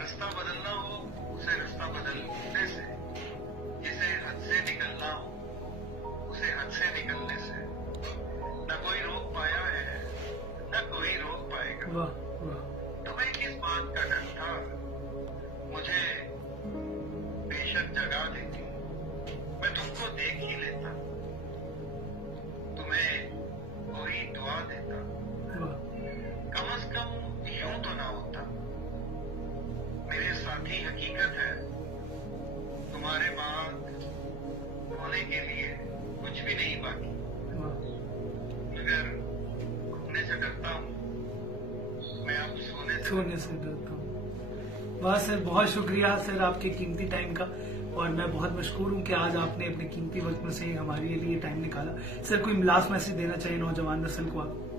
रास्ता बदलना हो उसे रास्ता बदलने से, जिसे हद से निकलना हो उसे हद से निकलने से। न कोई रोक पाया है न कोई रोक पाएगा। वाह वाह। तुम्हें किस बात का डर था, मुझे बेशक जगा देती, मैं तुमको देख ही लेता, तुम्हें कोई दुआ देता, कम से कम यूं तो ना होता। मेरे साथी हकीकत है, तुम्हारे बाद होने के लिए कुछ भी नहीं बाकी। अगर घूमने से डरता हूँ, मैं अब सोने से डरता हूँ। वाह सर, बहुत शुक्रिया सर आपके कीमती टाइम का, और मैं बहुत मशहूर हूँ कि आज आपने अपने कीमती वक्त में से हमारे लिए टाइम निकाला। सर, कोई लास्ट मैसेज देना चाहिए नौजवान नस्ल को आप?